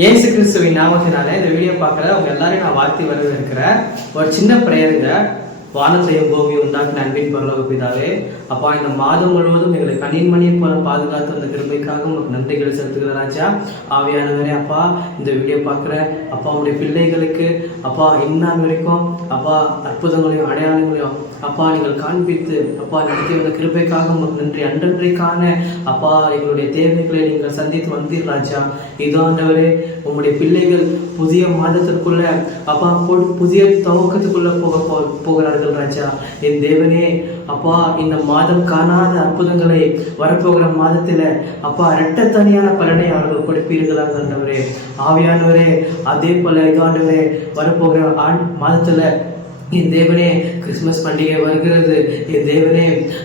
இயேசு கிறிஸ்துவின் நாமத்தினால இந்த வீடியோ பார்க்குற அவங்க எல்லாரையும் நான் வாழ்த்தி வரவேற்கிறேன். ஒரு சின்ன பிரேயருங்க. வானத்தையும் பூமியும் உண்டாக்கின அன்பின் பரலோக பிதாவே, அப்பா, இந்த மாதம் முழுவதும் எங்களை கண்ணின்மணியை போல பாதுகாத்து அந்த கிருபைக்காக உங்களுக்கு நன்றிகளை செலுத்துகிற ராஜா. ஆவியானவரே, அப்பா, இந்த வீடியோ பார்க்குற அப்பா உங்களுடைய பிள்ளைகளுக்கு அப்பா இந்நாள் வரைக்கும் அப்பா அற்புதங்களையும் அடையாளங்களையும் அப்பா நீங்கள் காண்பித்து அப்பா நடத்தி வந்த கிருபைக்காக உங்களுக்கு நன்றி. அன்றன்றைக்கான அப்பா எங்களுடைய தேவைகளை நீங்கள் சந்தித்து வந்தீர் ராஜா. இதோ ஆண்டவரே, உங்களுடைய பிள்ளைகள் புதிய மாதத்திற்குள்ள அப்பா புதிய துவக்கத்துக்குள்ள போகிறார்கள் ராஜா. என் தேவனே, அப்பா, இந்த மாதம் காணாத அற்புதங்களை வரப்போகிற மாதத்துல அப்பா இரட்டத்தனியான பலனை அவர்கள் கொடுப்பீர்களாக ஆண்டவரே. ஆவியானவரே, அதே போல ஆண்டவரே வரப்போகிற மாதத்துல என் தேவனே கிறிஸ்துமஸ் பண்டிகை வருகிறது. என் தேவனே,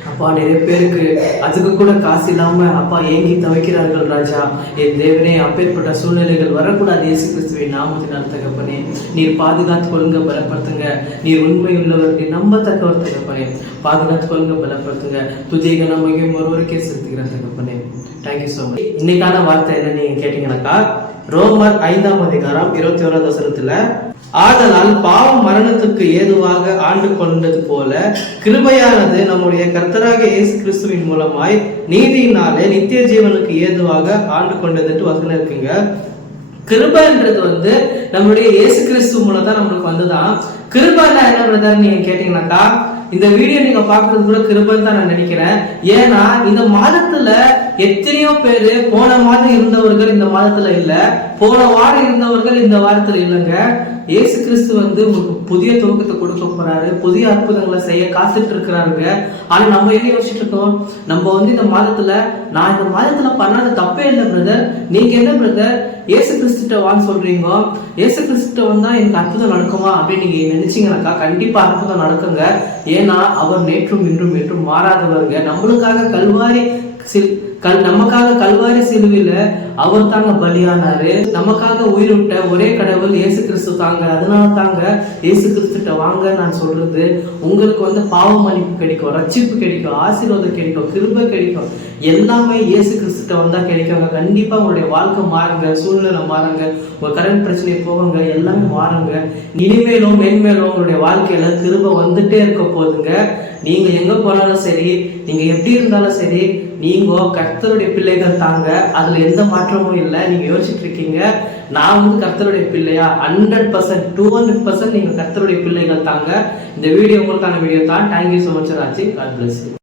அப்பா, நிறைய பேருக்கு அதுக்கு கூட காசு இல்லாம அப்பா ஏங்கி தவிக்கிறார்கள் ராஜா. என் தேவனே, அப்பேற்பட்ட சூழ்நிலைகள் வரக்கூடாது. இயேசு கிறிஸ்துவின் நாமத்தினால் தகப்பனே, நீர் பாதுகாத்து கொள்ளுங்க, பலப்படுத்துங்க. நீர் உண்மை உள்ளவர், நீர் நம்பத்தக்கவர் தகப்பனே. பாதுகாத்து கொள்ளுங்க, பலப்படுத்துங்க. துதிக நம்பிக்கையும் ஒருவருக்கே செலுத்துகிறேன் தகப்பனே. Thank you so much. இன்னைக்கான வார்த்தை என்ன நீங்க கேட்டீங்கன்னாக்கா, ரோமர் 5ஆம் அதிகாரம் 21வது வசனத்துல, ஆதலால் பாவம் மரணத்துக்கு ஏதுவாக ஆண்டு கொண்டது போல கிருபையானது நம்முடைய கர்த்தராகிய இயேசு கிறிஸ்துவின் மூலமாய் நீதியினாலே நித்திய ஜீவனுக்கு ஏதுவாக ஆண்டு கொண்டதுட்டு வசனம் இருக்குங்க. கிருபைன்றது நம்மளுடைய இயேசு கிறிஸ்து மூலம் தான் நம்மளுக்கு வந்துதான். கிருபைன்னா என்ன பிரதர் நீங்க கேட்டீங்கன்னாக்கா, இந்த வீடியோ நீங்க பாக்குறது கூட கிருபைன்னு தான் நான் நினைக்கிறேன். ஏன்னா இந்த மாதத்துல எத்தனையோ பேரு போன மாதம் இருந்தவர்கள் இந்த மாதத்துல இல்ல, போன வாரம் இருந்தவர்கள் இந்த வாரத்துல இல்லைங்க. இயேசு கிறிஸ்து உங்களுக்கு புதிய துவக்கத்தை கொடுக்க போறாரு, புதிய அற்புதங்களை செய்ய காத்துட்டு இருக்கிறாருங்க. ஆனா நம்ம என்ன யோசிச்சுட்டு இருக்கோம், நம்ம இந்த மாதத்துல நான் இந்த மாதத்துல பண்ணாத தப்பே இல்லை பிரதர், நீங்க என்ன பிரதர் இயேசு கிறிஸ்துட்ட வான்னு சொல்றீங்க, இயேசு கிறிஸ்துட்ட வந்தா எனக்கு அற்புதம் நடக்குமா அப்படின்னு நீங்க நினைச்சீங்கன்னாக்கா கண்டிப்பா அற்புதம் நடக்குங்க. ஏன்னா அவர் நேற்றும் இன்றும் என்றும் மாறாதவருங்க. நம்மளுக்காக நமக்காக கல்வாரி சிலுவையில அவர் தாங்க பலியானாரு. நமக்காக உயிரிட்ட ஒரே கடவுள் இயேசு கிறிஸ்து தாங்க. அதனால தாங்க இயேசு கிறிஸ்துட்ட வாங்க நான் சொல்றது. உங்களுக்கு பாவ மன்னிப்பு கிடைக்கும், ரட்சிப்பு கிடைக்கும், ஆசீர்வாதம் கிடைக்கும், கிருபை கிடைக்கும். எல்லாமே இயேசு கிறிஸ்துட்ட வந்தா கிடைக்குங்க. கண்டிப்பா உங்களுடைய வாழ்க்கை மாறுங்க, சூழ்நிலை மாறுங்க, உங்க கடன் பிரச்சனை போகுங்க, எல்லாமே மாறுங்க. இனிமேலும் மேன்மேலும் உங்களுடைய வாழ்க்கையில கிருபை வந்துட்டே இருக்க போதுங்க. நீங்க எங்க போனாலும் சரி, நீங்க எப்படி இருந்தாலும் சரி, நீங்க கர்த்தருடைய பிள்ளைகள் தாங்க. அதுல எந்த மாற்றமும் இல்லை. நீங்க யோசிச்சுட்டு இருக்கீங்க, நான் கர்த்தருடைய பிள்ளையா? 100%, 200% நீங்க கர்த்தருடைய பிள்ளைகள் தாங்க. இந்த வீடியோ உங்களுக்கான வீடியோ தான். Thank you so much Raji. God bless you.